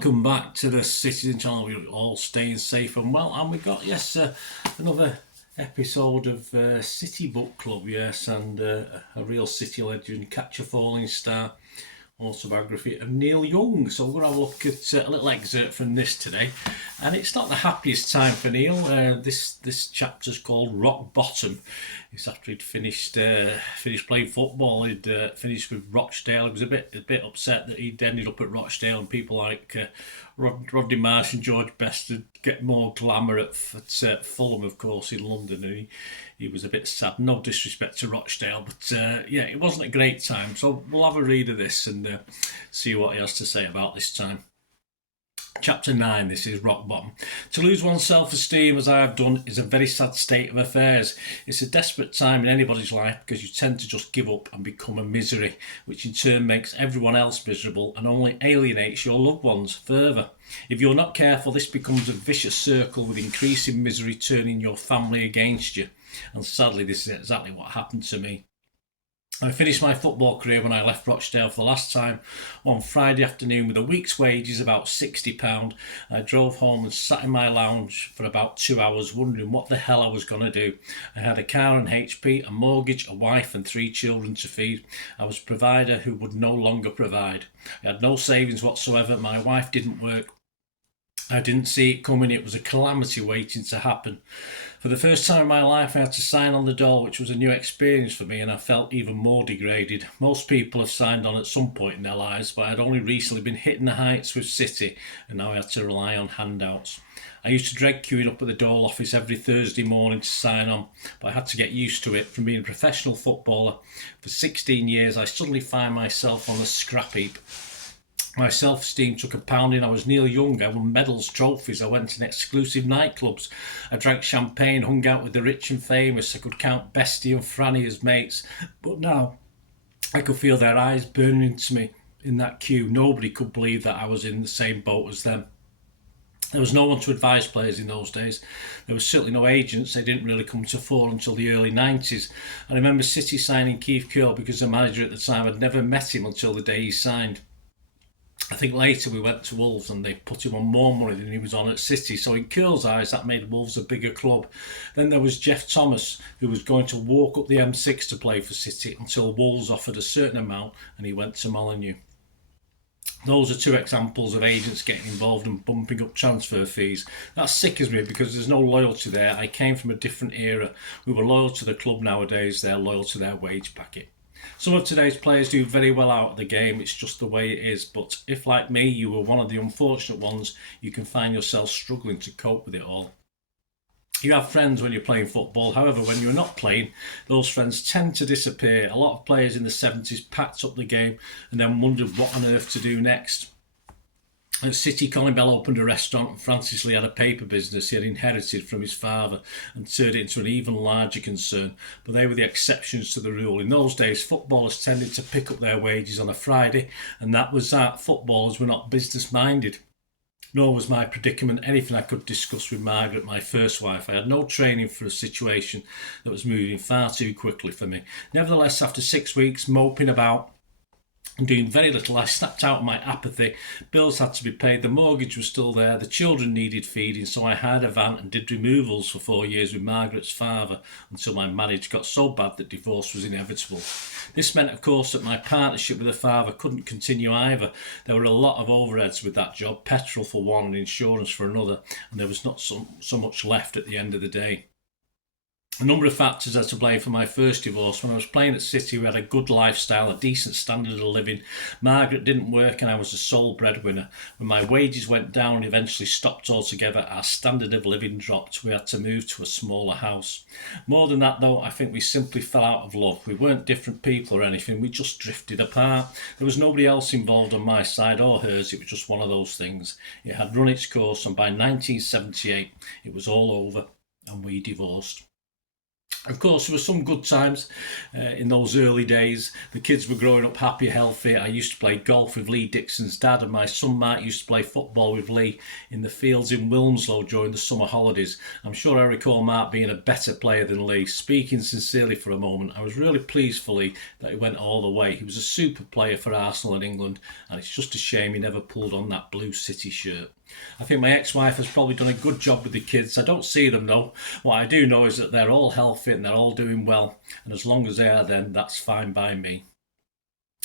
Welcome back to the Citizen Channel. We're all staying safe and well, and we got another episode of City Book Club, and a real City legend, Catch a Falling Star autobiography of Neil Young. So we're going to have a look at a little excerpt from this today, and it's not the happiest time for Neil. This chapter's called Rock Bottom. It's after he'd finished playing football. He'd finished with Rochdale. He was a bit upset that he'd ended up at Rochdale, and people like Rodney Marsh and George Best would get more glamour at Fulham, of course, in London, and he was a bit sad. No disrespect to Rochdale, but it wasn't a great time. So we'll have a read of this and see what he has to say about this time. Chapter 9, this is Rock Bottom. To lose one's self-esteem, as I have done, is a very sad state of affairs. It's a desperate time in anybody's life because you tend to just give up and become a misery, which in turn makes everyone else miserable and only alienates your loved ones further. If you're not careful, this becomes a vicious circle with increasing misery turning your family against you. And sadly, this is exactly what happened to me. I finished my football career when I left Rochdale for the last time one Friday afternoon with a week's wages, about £60. I drove home and sat in my lounge for about 2 hours wondering what the hell I was going to do. I had a car and HP, a mortgage, a wife and 3 children to feed. I was a provider who would no longer provide. I had no savings whatsoever. My wife didn't work. I didn't see it coming. It was a calamity waiting to happen. For the first time in my life, I had to sign on the door, which was a new experience for me, and I felt even more degraded. Most people have signed on at some point in their lives, but I had only recently been hitting the heights with City, and now I had to rely on handouts. I used to dread queuing up at the door office every Thursday morning to sign on, but I had to get used to it. From being a professional footballer for 16 years, I suddenly find myself on the scrap heap. My self-esteem took a pounding. I was Neil Young. I won medals, trophies. I went in exclusive nightclubs. I drank champagne, hung out with the rich and famous. I could count Bestie and Franny as mates. But now I could feel their eyes burning into me in that queue. Nobody could believe that I was in the same boat as them. There was no one to advise players in those days. There was certainly no agents. They didn't really come to fore until the early 90s. I remember City signing Keith Curle because the manager at the time had never met him until the day he signed. I think later we went to Wolves and they put him on more money than he was on at City. So in Curle's eyes, that made Wolves a bigger club. Then there was Jeff Thomas, who was going to walk up the M6 to play for City until Wolves offered a certain amount and he went to Monaco. Those are 2 examples of agents getting involved and bumping up transfer fees. That sickens me because there's no loyalty there. I came from a different era. We were loyal to the club. Nowadays, they're loyal to their wage packet. Some of today's players do very well out of the game, it's just the way it is. But if, like me, you were one of the unfortunate ones, you can find yourself struggling to cope with it all. You have friends when you're playing football, however, when you're not playing, those friends tend to disappear. A lot of players in the 70s packed up the game and then wondered what on earth to do next. At City, Colin Bell opened a restaurant and Francis Lee had a paper business he had inherited from his father and turned it into an even larger concern, but they were the exceptions to the rule. In those days, footballers tended to pick up their wages on a Friday, and that was that. Footballers were not business-minded. Nor was my predicament anything I could discuss with Margaret, my first wife. I had no training for a situation that was moving far too quickly for me. Nevertheless, after 6 weeks moping about and doing very little, I snapped out of my apathy. Bills had to be paid, the mortgage was still there, the children needed feeding, so I hired a van and did removals for 4 years with Margaret's father until my marriage got so bad that divorce was inevitable. This meant, of course, that my partnership with the father couldn't continue either. There were a lot of overheads with that job, petrol for one and insurance for another, and there was not so much left at the end of the day. A number of factors are to blame for my first divorce. When I was playing at City, we had a good lifestyle, a decent standard of living. Margaret didn't work and I was the sole breadwinner. When my wages went down and eventually stopped altogether, our standard of living dropped. We had to move to a smaller house. More than that though, I think we simply fell out of love. We weren't different people or anything, we just drifted apart. There was nobody else involved on my side or hers, it was just one of those things. It had run its course and by 1978 it was all over and we divorced. Of course, there were some good times in those early days. The kids were growing up happy, healthy. I used to play golf with Lee Dixon's dad, and my son Mark used to play football with Lee in the fields in Wilmslow during the summer holidays. I'm sure I recall Mark being a better player than Lee. Speaking sincerely for a moment, I was really pleased for Lee that he went all the way. He was a super player for Arsenal and England, and it's just a shame he never pulled on that Blue City shirt. I think my ex-wife has probably done a good job with the kids. I don't see them though. What I do know is that they're all healthy and they're all doing well. And as long as they are, then that's fine by me.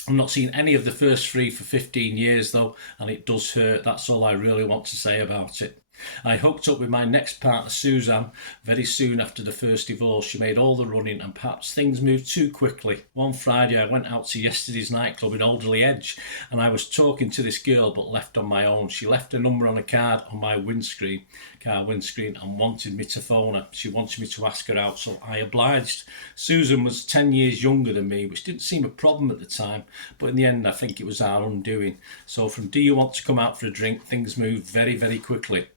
I've not seen any of the first three for 15 years though, and it does hurt. That's all I really want to say about it. I hooked up with my next partner, Suzanne, very soon after the first divorce. She made all the running and perhaps things moved too quickly. One Friday I went out to yesterday's nightclub in Alderley Edge and I was talking to this girl but left on my own. She left a number on a card on my car windscreen and wanted me to phone her. She wanted me to ask her out, so I obliged. Susan was 10 years younger than me, which didn't seem a problem at the time, but in the end I think it was our undoing. So from do you want to come out for a drink, things moved very, very quickly.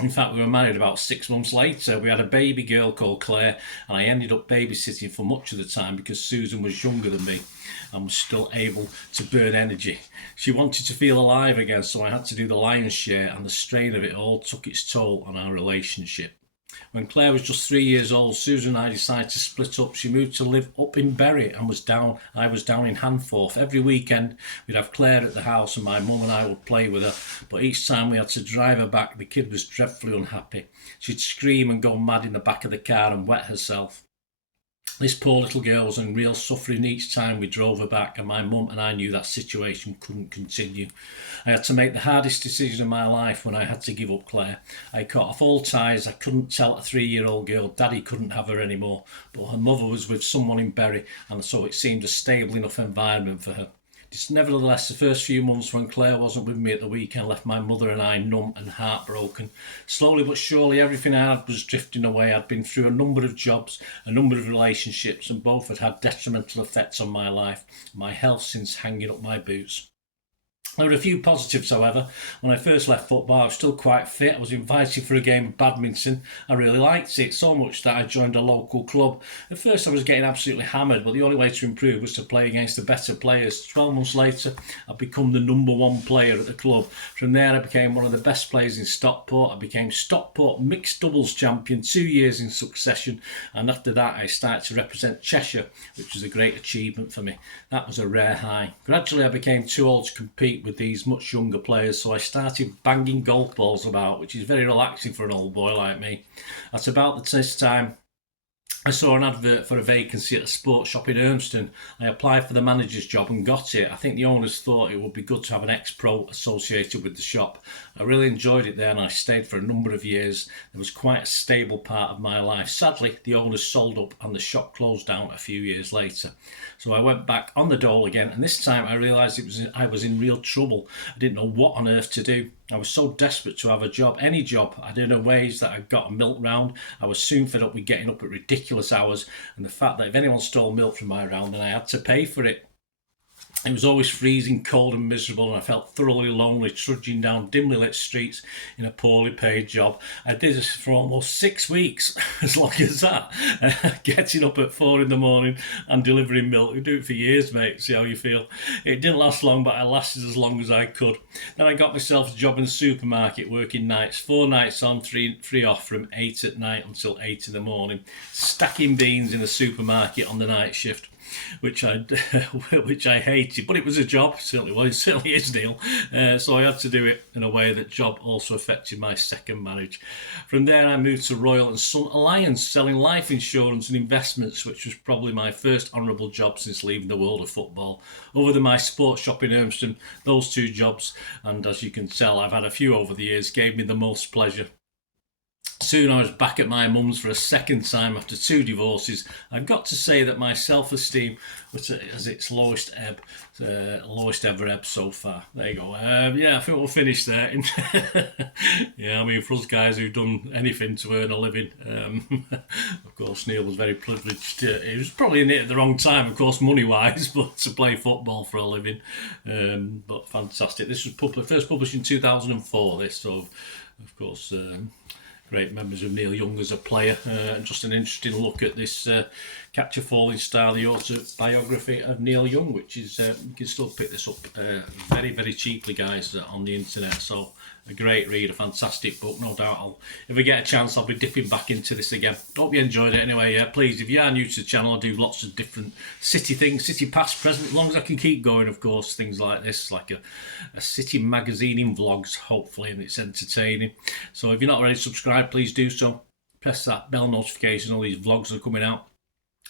In fact, we were married about 6 months later. We had a baby girl called Claire, and I ended up babysitting for much of the time because Susan was younger than me and was still able to burn energy. She wanted to feel alive again, so I had to do the lion's share, and the strain of it all took its toll on our relationship. When Claire was just 3 years old, Susan and I decided to split up. She moved to live up in Bury and I was down in Handforth. Every weekend we'd have Claire at the house and my mum and I would play with her. But each time we had to drive her back, the kid was dreadfully unhappy. She'd scream and go mad in the back of the car and wet herself. This poor little girl was in real suffering each time we drove her back, and my mum and I knew that situation couldn't continue. I had to make the hardest decision of my life when I had to give up Claire. I cut off all ties. I couldn't tell a 3-year-old girl Daddy couldn't have her anymore, but her mother was with someone in Bury, and so it seemed a stable enough environment for her. Nevertheless, the first few months when Claire wasn't with me at the weekend left my mother and I numb and heartbroken. Slowly but surely everything I had was drifting away. I'd been through a number of jobs, a number of relationships, and both had detrimental effects on my life. My health since hanging up my boots. There were a few positives, however. When I first left football, I was still quite fit. I was invited for a game of badminton. I really liked it so much that I joined a local club. At first, I was getting absolutely hammered, but the only way to improve was to play against the better players. 12 months later, I'd become the number one player at the club. From there, I became one of the best players in Stockport. I became Stockport mixed doubles champion 2 years in succession. And after that, I started to represent Cheshire, which was a great achievement for me. That was a rare high. Gradually, I became too old to compete with these much younger players, so I started banging golf balls about, which is very relaxing for an old boy like me. At about this time, I saw an advert for a vacancy at a sports shop in Urmston. I applied for the manager's job and got it. I think the owners thought it would be good to have an ex-pro associated with the shop. I really enjoyed it there and I stayed for a number of years. It was quite a stable part of my life. Sadly, the owners sold up and the shop closed down a few years later. So I went back on the dole again, and this time I realised I was in real trouble. I didn't know what on earth to do. I was so desperate to have a job, any job. I didn't know ways that I got milk round. I was soon fed up with getting up at ridiculous hours and the fact that if anyone stole milk from my round, then I had to pay for it. It was always freezing, cold and miserable, and I felt thoroughly lonely trudging down dimly lit streets in a poorly paid job. I did this for almost 6 weeks, as long as that. Getting up at 4 in the morning and delivering milk. You do it for years, mate, see how you feel. It didn't last long, but I lasted as long as I could. Then I got myself a job in the supermarket, working nights, 4 nights on, 3 off, from 8 at night until 8 in the morning, stacking beans in the supermarket on the night shift. Which I hated, but it was a job. It certainly is, Neil. So I had to do it in a way that job also affected my second marriage. From there, I moved to Royal and Sun Alliance, selling life insurance and investments, which was probably my first honourable job since leaving the world of football. Other than my sports shop in Urmston, those 2 jobs, and as you can tell, I've had a few over the years, gave me the most pleasure. Soon I was back at my mum's for a second time after 2 divorces. I've got to say that my self-esteem was at its lowest ever ebb so far. There you go. I think we'll finish there. Yeah, I mean, for us guys who've done anything to earn a living, of course, Neil was very privileged. He was probably in it at the wrong time, of course, money-wise, but to play football for a living. But fantastic. This was first published in 2004, this, so, of course... great memories of Neil Young as a player. Just an interesting look at this Catch a Falling Star, the autobiography of Neil Young, which is, you can still pick this up very, very cheaply, guys, on the internet. So a great read, a fantastic book, no doubt. If I get a chance, I'll be dipping back into this again. Hope you enjoyed it anyway. Please, if you are new to the channel, I do lots of different City things, City past, present, as long as I can keep going, of course, things like this, like a City magazine in vlogs, hopefully, and it's entertaining. So if you're not already subscribed, please do so. Press that bell notification, all these vlogs are coming out.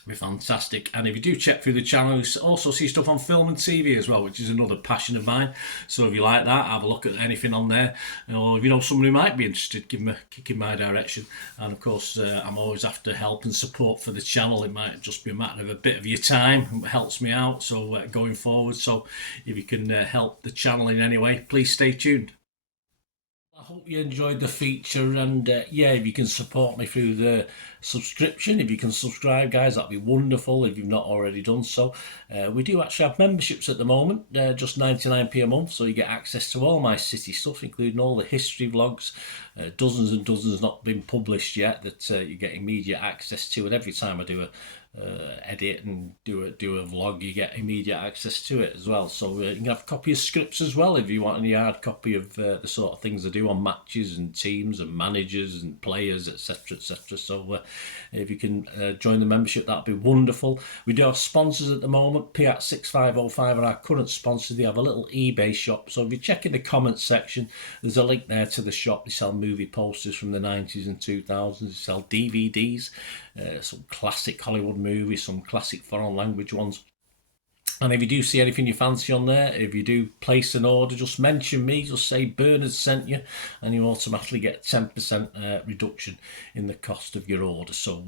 Be fantastic. And if you do check through the channel, you also see stuff on film and TV as well, which is another passion of mine. So if you like that, have a look at anything on there, or if you know someone who might be interested, give them a kick in my direction. And of course, I'm always after help and support for the channel. It might just be a matter of a bit of your time. It helps me out, so going forward. So if you can help the channel in any way, please stay tuned. I hope you enjoyed the feature, and yeah, if you can support me through the subscription, if you can subscribe, guys, that'd be wonderful if you've not already done so. We do actually have memberships at the moment, just 99p a month, so you get access to all my City stuff, including all the history vlogs, dozens and dozens not been published yet that you get immediate access to, and every time I do a edit and do a vlog, you get immediate access to it as well. So you can have a copy of scripts as well if you want any hard copy of the sort of things I do on matches and teams and managers and players, etc. So if you can join the membership, that'd be wonderful. We do have sponsors at the moment. Piat6505 are our current sponsor. They have a little eBay shop, so if you check in the comments section, there's a link there to the shop. They sell movie posters from the 90s and 2000s. They sell DVDs, some classic Hollywood movies, some classic foreign language ones. And if you do see anything you fancy on there, if you do place an order, just mention me, just say Bernard sent you, and you automatically get 10% reduction in the cost of your order. So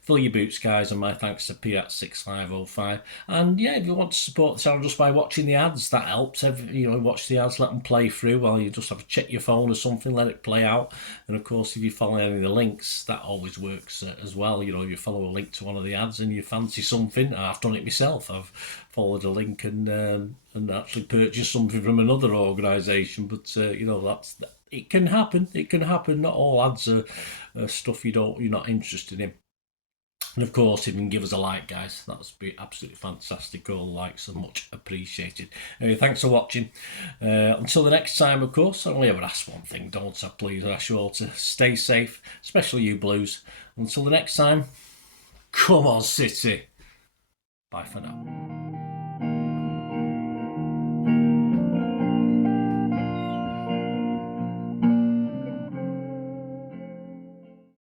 fill your boots, guys, and my thanks to Piat6505. And yeah, if you want to support the channel just by watching the ads, that helps. Watch the ads, let them play through while you just have to check your phone or something, let it play out. And of course, if you follow any of the links, that always works as well. If you follow a link to one of the ads and you fancy something, I've done it myself. I've followed a link and actually purchased something from another organisation, but it can happen. It can happen. Not all ads are stuff you're not interested in. And of course, if you can give us a like, guys, that would be absolutely fantastic. All likes are much appreciated. Anyway, thanks for watching. Until the next time, of course, I only ever ask one thing, don't I? Please, I ask you all to stay safe, especially you Blues. Until the next time, come on, City. Bye for now.